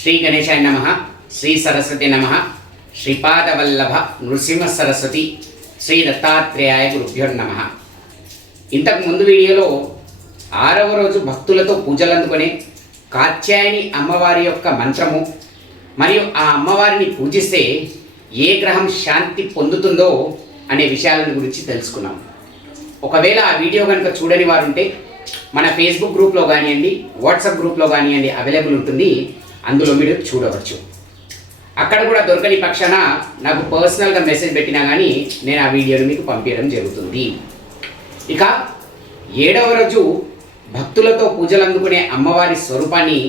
శ్రీ గణేశాయ నమ శ్రీ సరస్వతి నమ శ్రీపాదవల్లభ నృసింహ సరస్వతి శ్రీ దత్తాత్రేయాయ గురుభ్యో నమ ఇంతకు ముందు వీడియోలో ఆరవ రోజు భక్తులతో పూజలు అందుకునే కాత్యాయని అమ్మవారి యొక్క మంత్రము మరియు ఆ అమ్మవారిని పూజిస్తే ఏ గ్రహం శాంతి పొందుతుందో అనే విషయాలను గురించి తెలుసుకున్నాం. ఒకవేళ ఆ వీడియో కనుక చూడని వారుంటే మన ఫేస్బుక్ గ్రూప్లో కానివ్వండి వాట్సాప్ గ్రూప్లో కానివ్వండి అవైలబుల్ ఉంటుంది. అందులో మీరు చూడవచ్చు. అక్కడ కూడా దొరకని పక్షాన నాకు పర్సనల్గా మెసేజ్ పెట్టినా కానీ నేను ఆ వీడియోను మీకు పంపించడం జరుగుతుంది. ఇక ఏడవ రోజు భక్తులతో పూజలు అందుకునే అమ్మవారి స్వరూపాన్ని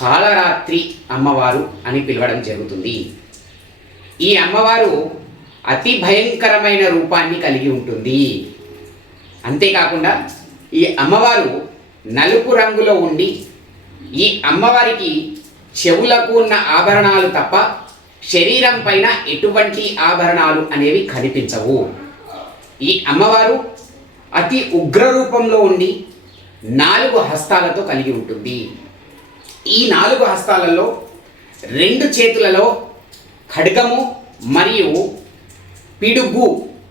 కాళరాత్రి అమ్మవారు అని పిలవడం జరుగుతుంది. ఈ అమ్మవారు అతి భయంకరమైన రూపాన్ని కలిగి ఉంటుంది. అంతేకాకుండా ఈ అమ్మవారు నలుపు రంగులో ఉండి ఈ అమ్మవారికి చెవులకు ఉన్న ఆభరణాలు తప్ప శరీరం పైన ఎటువంటి ఆభరణాలు అనేవి కనిపించవు. ఈ అమ్మవారు అతి ఉగ్ర రూపంలో ఉండి నాలుగు హస్తాలతో కలిగి ఉంటుంది. ఈ నాలుగు హస్తాలలో రెండు చేతులలో ఖడ్గము మరియు పిడుగు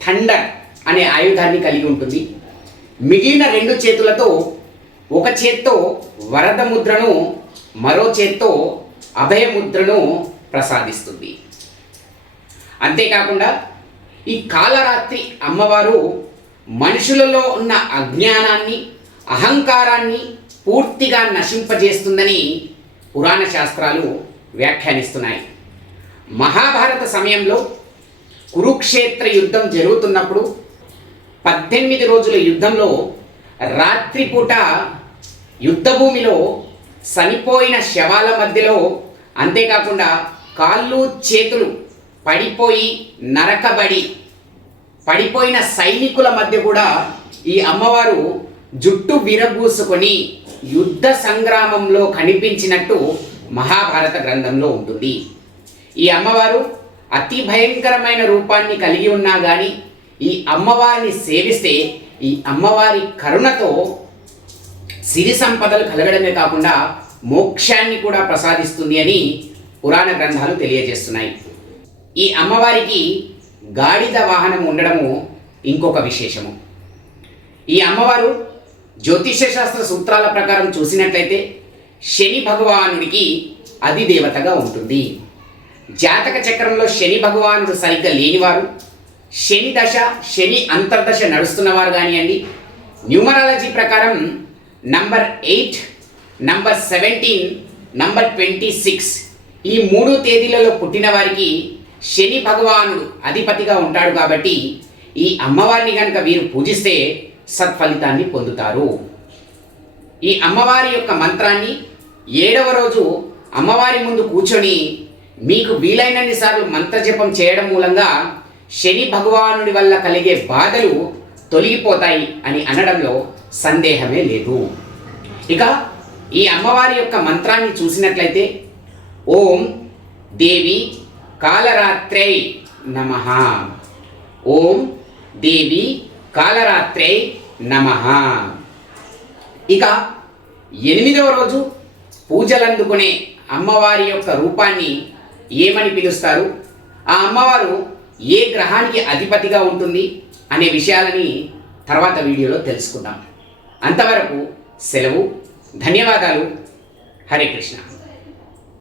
థండర్ అనే ఆయుధాన్ని కలిగి ఉంటుంది. మిగిలిన రెండు చేతులతో ఒక చేత్తో వరద ముద్రను మరో చేత్తో అభయముద్రను ప్రసాదిస్తుంది. అంతేకాకుండా ఈ కాలరాత్రి అమ్మవారు మనుషులలో ఉన్న అజ్ఞానాన్ని అహంకారాన్ని పూర్తిగా నశింపజేస్తుందని పురాణ శాస్త్రాలు వ్యాఖ్యానిస్తున్నాయి. మహాభారత సమయంలో కురుక్షేత్ర యుద్ధం జరుగుతున్నప్పుడు పద్దెనిమిది రోజుల యుద్ధంలో రాత్రిపూట యుద్ధభూమిలో చనిపోయిన శవాల మధ్యలో అంతేకాకుండా కాళ్ళు చేతులు పడిపోయి నరకబడి పడిపోయిన సైనికుల మధ్య కూడా ఈ అమ్మవారు జుట్టు విరబూసుకొని యుద్ధ సంగ్రామంలో కనిపించినట్టు మహాభారత గ్రంథంలో ఉంటుంది. ఈ అమ్మవారు అతి భయంకరమైన రూపాన్ని కలిగి ఉన్నా కానీ ఈ అమ్మవారిని సేవిస్తే ఈ అమ్మవారి కరుణతో సిరి సంపదలు కలగడమే కాకుండా మోక్షాన్ని కూడా ప్రసాదిస్తుంది అని పురాణ గ్రంథాలు తెలియజేస్తున్నాయి. ఈ అమ్మవారికి గాడిద వాహనం ఉండడము ఇంకొక విశేషము. ఈ అమ్మవారు జ్యోతిష శాస్త్ర సూత్రాల ప్రకారం చూసినట్లయితే శని భగవానుడికి అధిదేవతగా ఉంటుంది. జాతక చక్రంలో శని భగవానుడు సరిగ్గా లేనివారు శని దశ శని అంతర్దశ నడుస్తున్నవారు కానివ్వండి న్యూమరాలజీ ప్రకారం number eight number seventeen number twenty six ఈ మూడు తేదీలలో పుట్టిన వారికి శని భగవానుడు అధిపతిగా ఉంటాడు కాబట్టి ఈ అమ్మవారిని కనుక వీరు పూజిస్తే సత్ఫలితాన్ని పొందుతారు. ఈ అమ్మవారి యొక్క మంత్రాన్ని ఏడవ రోజు అమ్మవారి ముందు కూర్చొని మీకు వీలైనన్ని సార్లు మంత్రజపం చేయడం మూలంగా శని భగవానుడి వల్ల కలిగే బాధలు తొలగిపోతాయి అని అనడంలో సందేహమే లేదు. ఇక ఈ అమ్మవారి యొక్క మంత్రాన్ని చూసినట్లయితే ఓం దేవి కాలరాత్రై నమ. ఓం దేవి కాలరాత్రై నమ. ఇక ఎనిమిదవ రోజు పూజలందుకునే అమ్మవారి యొక్క రూపాన్ని ఏమని పిలుస్తారు? ఆ అమ్మవారు ఏ గ్రహానికి అధిపతిగా ఉంటుంది? అనే విషయాలని తర్వాత వీడియోలో తెలుసుకుందాం. అంతవరకు సెలవు ధన్యవాదాలు. హరే కృష్ణ.